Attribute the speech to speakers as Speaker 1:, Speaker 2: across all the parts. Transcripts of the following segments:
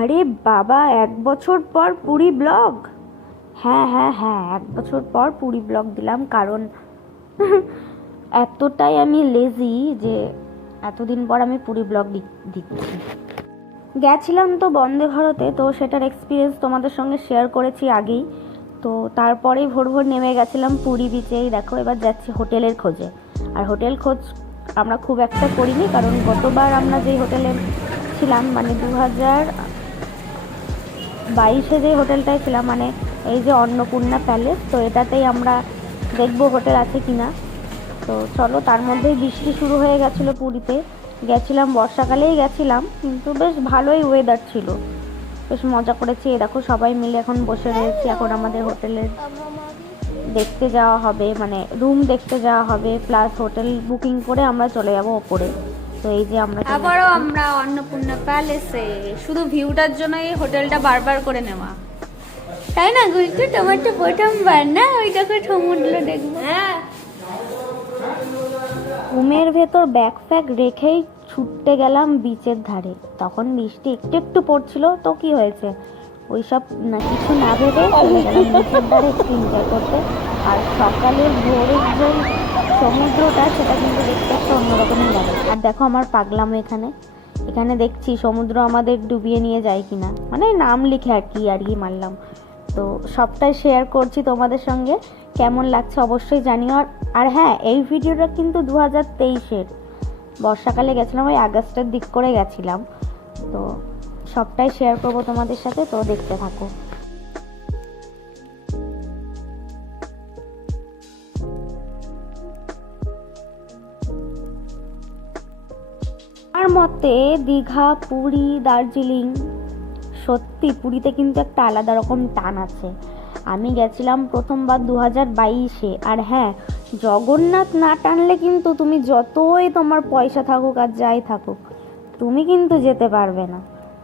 Speaker 1: আরে বাবা, এক বছর পর পুরী ব্লগ? হ্যাঁ হ্যাঁ হ্যাঁ এক বছর পর পুরী ব্লগ দিলাম, কারণ এতটাই আমি লেজি যে এতদিন পর আমি পুরী ব্লগ দিচ্ছি। গেছিলাম তো বন্দে ভারতে, তো সেটার এক্সপিরিয়েন্স তোমাদের সঙ্গে শেয়ার করেছি আগেই। তো তারপরেই ভোর ভোর নেমে গেছিলাম পুরী বিচেই দেখো, এবার যাচ্ছি হোটেলের খোঁজে। আর হোটেল খোঁজ আমরা খুব একটা করিনি, কারণ গতবার আমরা যেই হোটেলে ছিলাম মানে দু হাজার বাইশে যে হোটেলটায় ছিলাম মানে এই যে অন্নপূর্ণা প্যালেস, তো এটাতেই আমরা দেখব হোটেল আছে কি না তো চলো, তার মধ্যেই বৃষ্টি শুরু হয়ে গেছিল পুরীতে। গেছিলাম, বর্ষাকালেই গেছিলাম, কিন্তু বেশ ভালোই ওয়েদার ছিল। বেশ মজা করেছি। দেখো, সবাই মিলে এখন বসে রয়েছি এখন আমাদের হোটেলের। দেখতে যাওয়া হবে মানে রুম দেখতে যাওয়া হবে প্লাস হোটেল বুকিং করে আমরা চলে যাব ওপরে। তো এই যে আমরা
Speaker 2: আবারও আমরা অন্নপূর্ণা প্যালেসে। শুধু ভিউটার জন্য এই হোটেলটা বারবার করে নেওয়া। তাই না গুলটু? তোমার তো প্রথমবার না? ওই দেখো সমুদ্র দেখব। হ্যাঁ।
Speaker 1: রুমের ভেতর ব্যাগ ফ্যাগ রেখেই ছুটতে গেলাম বিচের ধারে। তখন বৃষ্টি একটু একটু পড়ছিল তো কি হয়েছে? ওইসব না, কিছু না ভেবে একটু এনজয় করতে। আর সকালের ভোরের যে সমুদ্রটা, সেটা কিন্তু দেখতে একটা অন্যরকমই লাগে। আর দেখো আমার পাগলাম এখানে। এখানে দেখছি সমুদ্র আমাদের ডুবিয়ে নিয়ে যায় কিনা। মানে নাম লিখে আর কি আর কি মারলাম। তো সবটাই শেয়ার করছি তোমাদের সঙ্গে। কেমন লাগছে অবশ্যই জানিও। আর হ্যাঁ এই ভিডিওটা কিন্তু দু হাজার তেইশের। বর্ষাকালে গেছিলাম, ওই আগস্টের দিক করে গেছিলাম। তো সবটাই শেয়ার করব তোমাদের সাথে, তো দেখতে থাকো। আমার মতে দীঘা, পুরী, দার্জিলিং, সত্যি পুরীতে কিন্তু একটা আলাদা রকম টান আছে। আমি গেছিলাম প্রথমবার দু হাজার বাইশে, আর হ্যাঁ জগন্নাথ না টানলে কিন্তু তুমি যতই তোমার পয়সা থাকুক আর যাই থাকুক, তুমি কিন্তু যেতে পারবে না।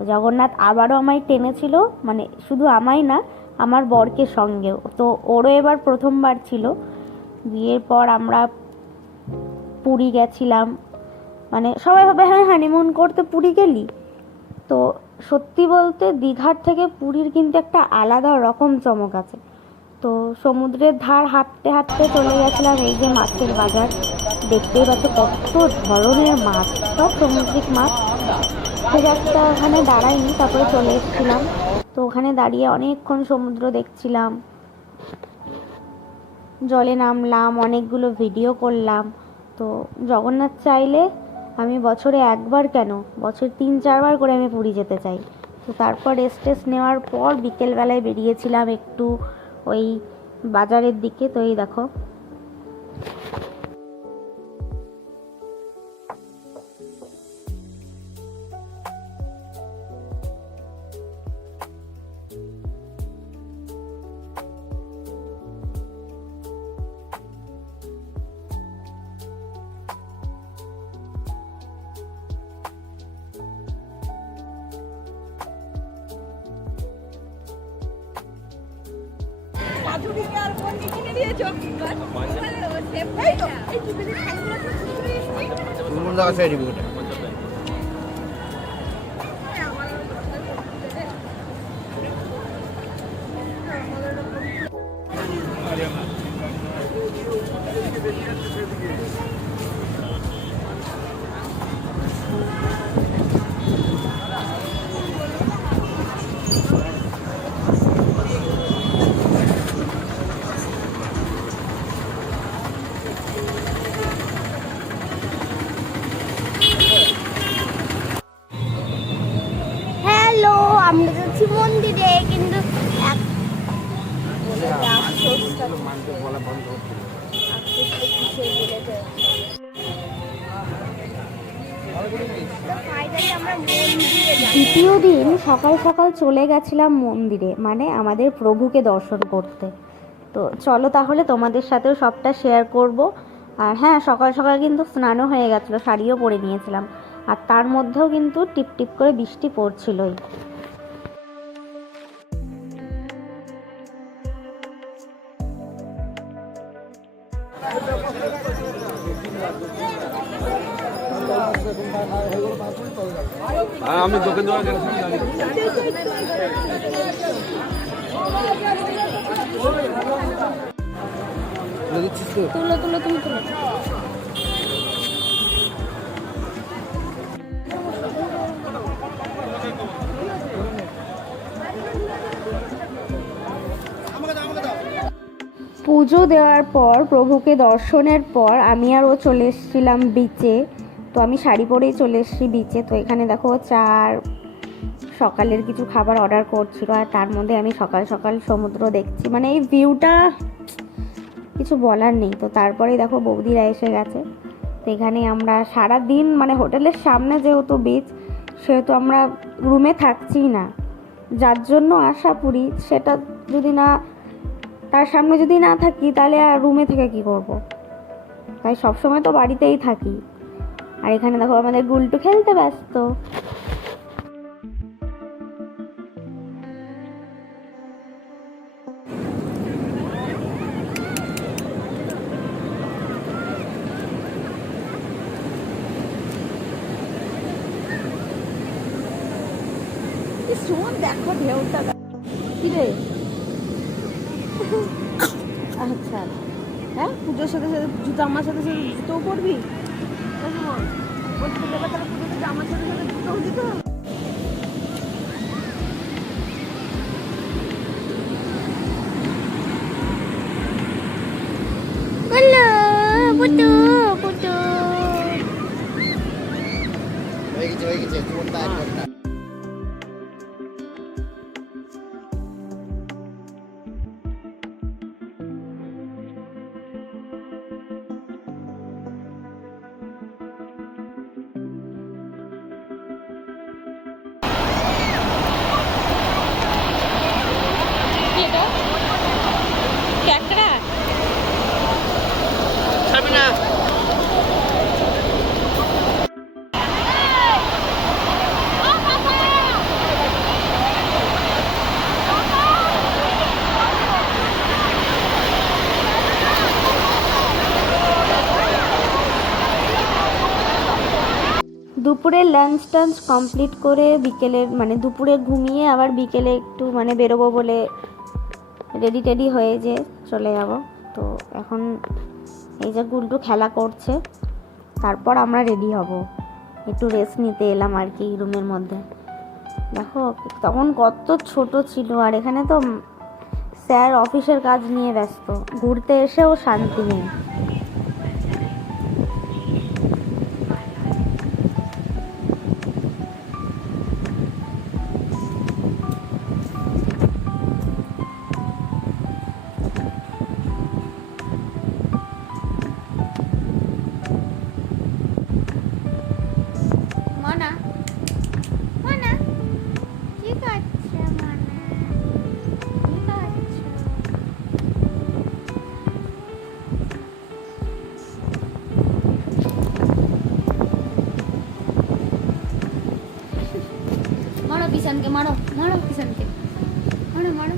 Speaker 1: তো জগন্নাথ আবারও আমায় টেনেছিল মানে শুধু আমায় না, আমার বরকে সঙ্গেও। তো ওরও এবার প্রথমবার ছিল। বিয়ের পর আমরা পুরী গেছিলাম। মানে সবাই ভাবে হ্যাঁ হানিমুন করতে পুরী গেলি? তো সত্যি বলতে দীঘার থেকে পুরীর কিন্তু একটা আলাদা রকম চমক আছে। তো সমুদ্রের ধার হাঁটতে হাঁটতে চলে গেছিলাম এই যে মাছের বাজার। দেখতেই পাচ্ছ কত ধরনের মাছ, সব সামুদ্রিক মাছ। খুব একটা ওখানে দাঁড়াইনি, তারপরে চলে এসেছিলাম। তো ওখানে দাঁড়িয়ে অনেকক্ষণ সমুদ্র দেখছিলাম। জলে নামলাম, অনেকগুলো ভিডিও করলাম। তো জগন্নাথ চাইলে আমি বছরে একবার কেন? বছর তিন, চারবার করে আমি পুরী যেতে চাই। তো তারপর রেস্ট টেস্ট নেওয়ার পর বিকেলবেলায় বেরিয়েছিলাম একটু ওই বাজারের দিকে। তো এই দেখো
Speaker 3: আছে রিভিউটা
Speaker 1: সকাল সকাল চলে গেছিলাম মন্দিরে মানে আমাদের প্রভুকে দর্শন করতে। তো চলো তাহলে তোমাদের সাথেও সবটা শেয়ার করব। আর হ্যাঁ সকাল সকাল কিন্তু স্নানও হয়ে গেছিল, শাড়িও পরে নিয়েছিলাম। আর তার মধ্যেও কিন্তু টিপ টিপ করে বৃষ্টি পড়ছিলই।
Speaker 3: আমি দোকান দোকান
Speaker 1: পুজো দেওয়ার পর, প্রভুকে দর্শনের পর আমি আর ও চলে এসেছিলাম বিচে তো আমি শাড়ি পরেই চলে এসেছি বিচে তো এখানে দেখো চার সকালের কিছু খাবার অর্ডার করছিল আর তার মধ্যে আমি সকাল সকাল সমুদ্র দেখছি। মানে এই ভিউটা কিছু বলার নেই। তো তারপরেই দেখো বৌদিরা এসে গেছে। তো এখানে আমরা সারা দিন মানে হোটেলের সামনে যেহেতু বিচ সেহেতু আমরা রুমে থাকছি না। যার জন্য আশা পুরী সেটা যদি না, তার সামনে যদি না থাকি তাহলে আর রুমে থেকে কি করব। তাই সবসময় তো বাড়িতেই থাকি। আর এখানে দেখো আমাদের গুলটু খেলতে ব্যস্ত। দেখো ঢেউটা। আচ্ছা। হ্যাঁ পুজোর সাথে সাথে জুতো, আমার সাথে সাথে জুতোও পরবি? লাঞ্চ টাঞ্চ কমপ্লিট করে বিকেলের মানে দুপুরে ঘুমিয়ে আবার বিকেলে একটু মানে বেরোবো বলে রেডি টেডি হয়ে যে চলে যাব। তো এখন এই যে গুলটু খেলা করছে, তারপর আমরা রেডি হব। একটু রেস্ট নিতে এলাম আর কি রুমের মধ্যে। দেখো, তখন কত ছোট ছিল, আর এখানে তো স্যার অফিসের কাজ নিয়ে ব্যস্ত। ঘুরতে এসেও শান্তি নেই।
Speaker 2: কিষানকে মারো মারো কিষানকে মারো মারো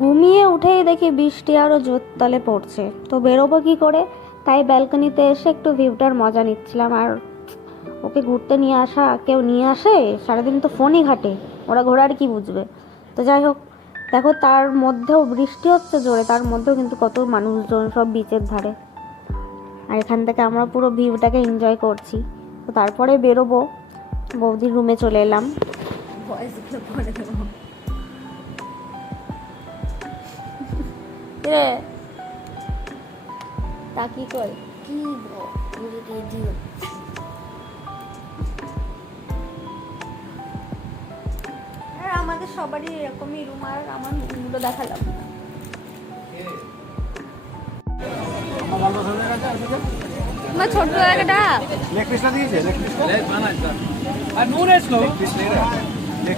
Speaker 1: ঘুমিয়ে উঠেই দেখি বৃষ্টি আরও জোর তলে পড়ছে। তো বেরোবো কি করে? তাই ব্যালকনিতে এসে একটু ভিউটার মজা নিচ্ছিলাম। আর ওকে ঘুরতে নিয়ে আসা কেউ নিয়ে আসে? সারাদিন তো ফোনই ঘাটে। ওরা ঘোরার কি বুঝবে? তো যাই হোক দেখো তার মধ্যেও বৃষ্টি হচ্ছে জোরে তার মধ্যেও কিন্তু কত মানুষজন সব বিচের ধারে। আর এখান থেকে আমরা পুরো ভিউটাকে এনজয় করছি। তো তারপরে বেরোবো বৌদির রুমে চলে এলাম।
Speaker 2: রে তা কি কই?
Speaker 4: কি দিও
Speaker 2: আমাদের সবারই এরকমই রুম আর আমার রুমগুলো দেখালাম না। আমার
Speaker 5: লেগ পিসটা দিয়েছে? লেগ পিস
Speaker 3: আর নুন এসলো?
Speaker 5: পিস নেই লেগ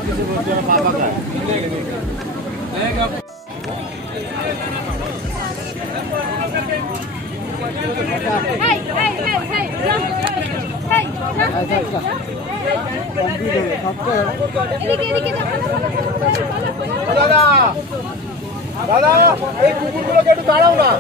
Speaker 5: দাদা দাদা এই কুকুরগুলোকে একটু দাঁড়াও না।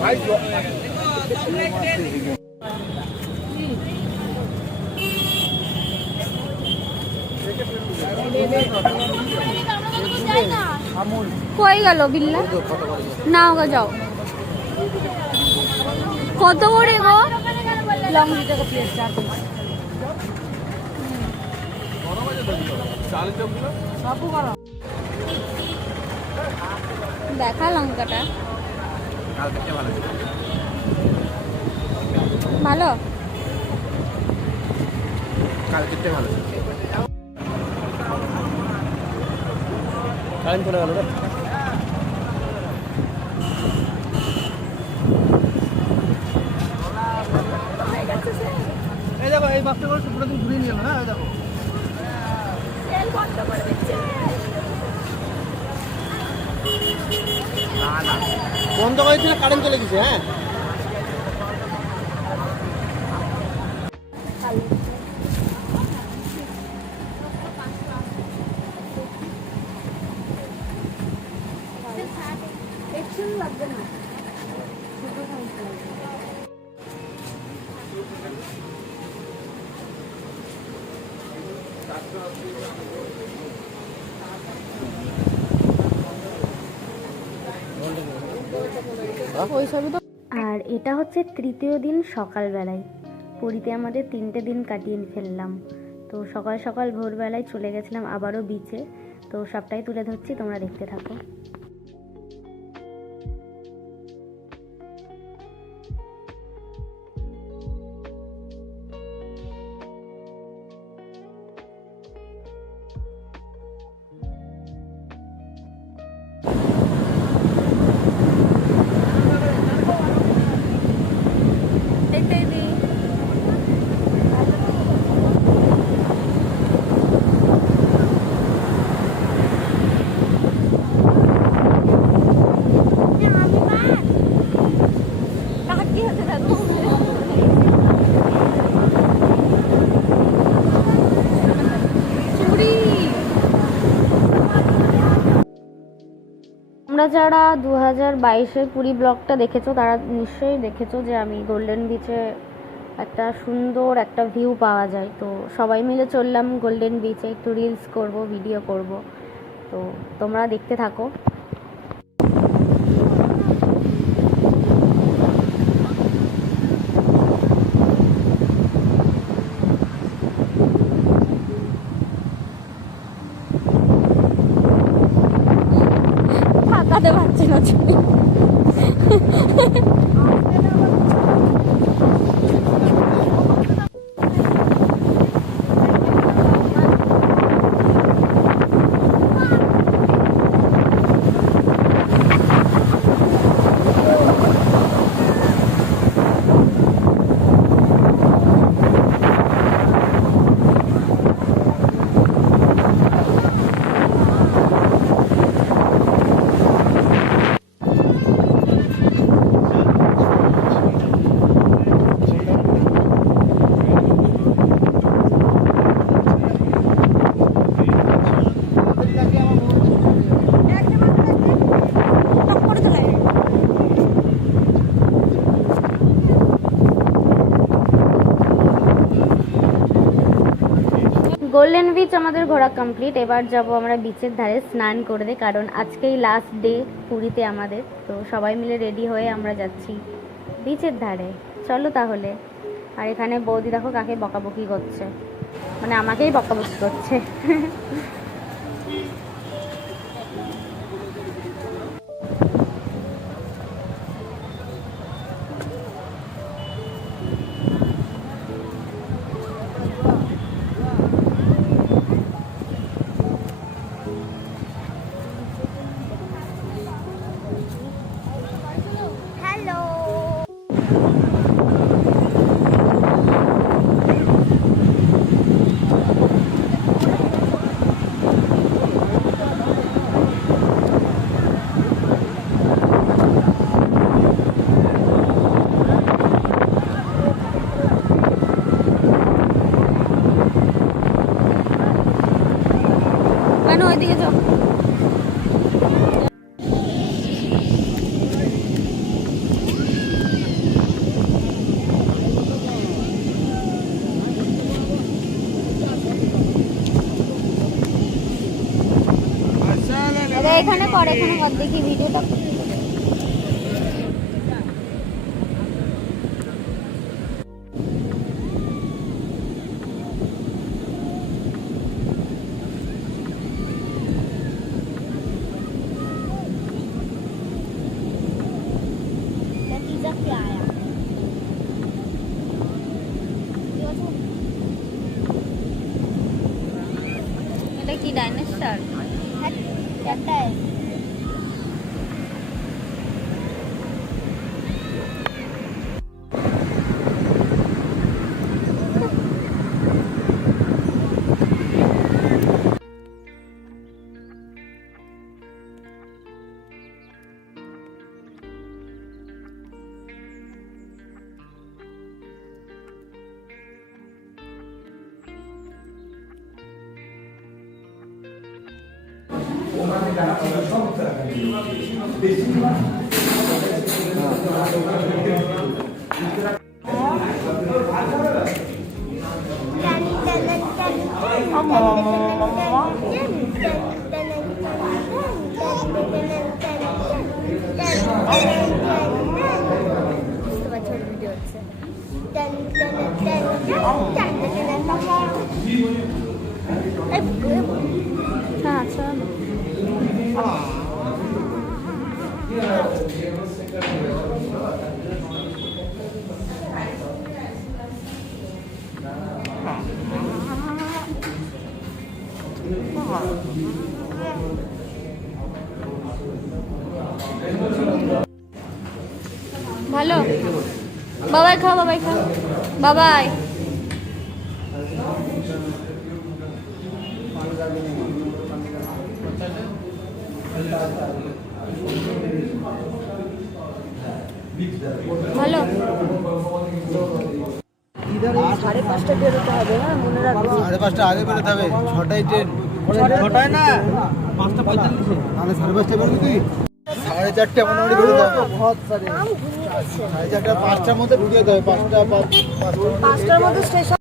Speaker 5: ভাই
Speaker 2: কই গেল বিল্লা? না গো যাও। কত করে গো? দেখা লঙ্কাটা। ভালো?
Speaker 5: কালকেরটা ভালো কারেন্ট চলে গেল রে। এই দেখো এই বাসটা করে পুরো দিন ঘুরিয়ে নিয়ে গেল হ্যাঁ দেখো। না না। বন্ধ করেছিল কারেন্ট চলে গেছে হ্যাঁ?
Speaker 1: আর এটা হচ্ছে তৃতীয় দিন সকালবেলায়। পুরীতে আমাদের তিনটে দিন কাটিয়ে ফেললাম। তো সকাল সকাল ভোরবেলায় চলে গেছিলাম আবারও বিচে তো সবটাই তুলে ধরছি, তোমরা দেখতে থাকো। যারা দু হাজার বাইশের পুরী ব্লগটা দেখেছ, তারা নিশ্চয়ই দেখেছ যে আমি গোল্ডেন বিচে একটা সুন্দর একটা ভিউ পাওয়া যায়। তো সবাই মিলে চললাম গোল্ডেন বিচে একটু রিলস করব ভিডিও করব। তো তোমরা দেখতে থাকো
Speaker 2: ফাঁকাতে পারছি না চুরি
Speaker 1: গোল্ডেন বিচ আমাদের ঘোরা কমপ্লিট এবার যাব আমরা বিচের ধারে স্নান করতে, কারণ আজকেই লাস্ট ডে পুরীতে আমাদের। তো সবাই মিলে রেডি হয়ে আমরা যাচ্ছি বিচের ধারে। চলো তাহলে। আর এখানে বৌদি দেখো কাকে বকাবকি করছে। মানে আমাকেই বকাবকি করছে।
Speaker 2: কর এখানে দেখি হ্যাঁ চল ভালো বাবাই খাও বাবাই খাও। বাবাই। ভালো।
Speaker 5: সাড়ে পাঁচটা আগে বেরোতে হবে। ছটায় ট্রেন। ছটায় না? পাঁচটা পঁয়তাল্লিশে। তাহলে সাড়ে পাঁচটা বেরোবি তুই সাড়ে চারটে মোটামুটি বেরোতে হবে। সাড়ে চারটা পাঁচটার মধ্যে ঢুকে হবে পাঁচটা পাঁচটার মধ্যে।
Speaker 1: পাঁচটার মধ্যে স্টেশন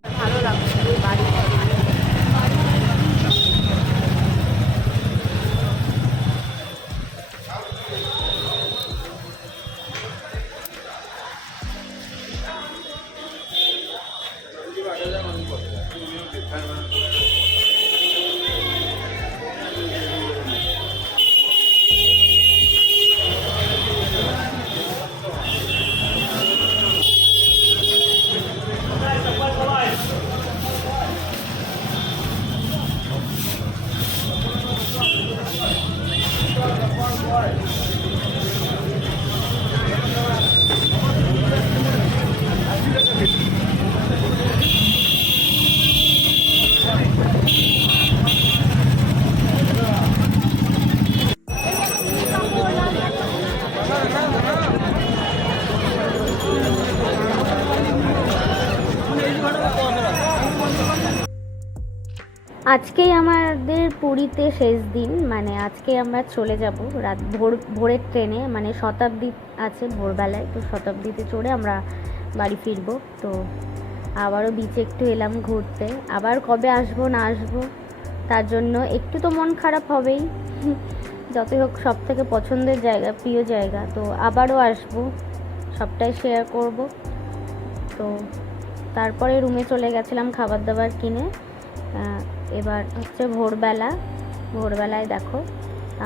Speaker 1: আজকেই আমাদের পুরীতে শেষ দিন মানে আজকে আমরা চলে যাব রাত ভোর, ভোরের ট্রেনে মানে শতাব্দী আছে ভোরবেলায়, তো শতাব্দীতে চড়ে আমরা বাড়ি ফিরবো। তো আবারও বিচে একটু এলাম ঘুরতে। আবার কবে আসব, না আসব, তার জন্য একটু তো মন খারাপ হবেই। যতই হোক সব থেকে পছন্দের জায়গা, প্রিয় জায়গা। তো আবারও আসব, সবটাই শেয়ার করব। তো তারপরে রুমে চলে গেছিলাম খাবার দাবার কিনে। এবার হচ্ছে ভোরবেলা ভোরবেলায় দেখো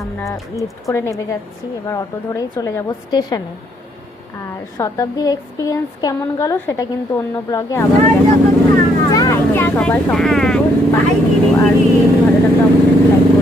Speaker 1: আমরা লিফট করে নেমে যাচ্ছি এবার অটো ধরেই চলে যাব স্টেশনে আর শতাব্দীর এক্সপিরিয়েন্স কেমন গেল সেটা কিন্তু অন্য ব্লগে আবার। সবাই সঙ্গে আর ভালো লাগলে অবশ্যই লাইক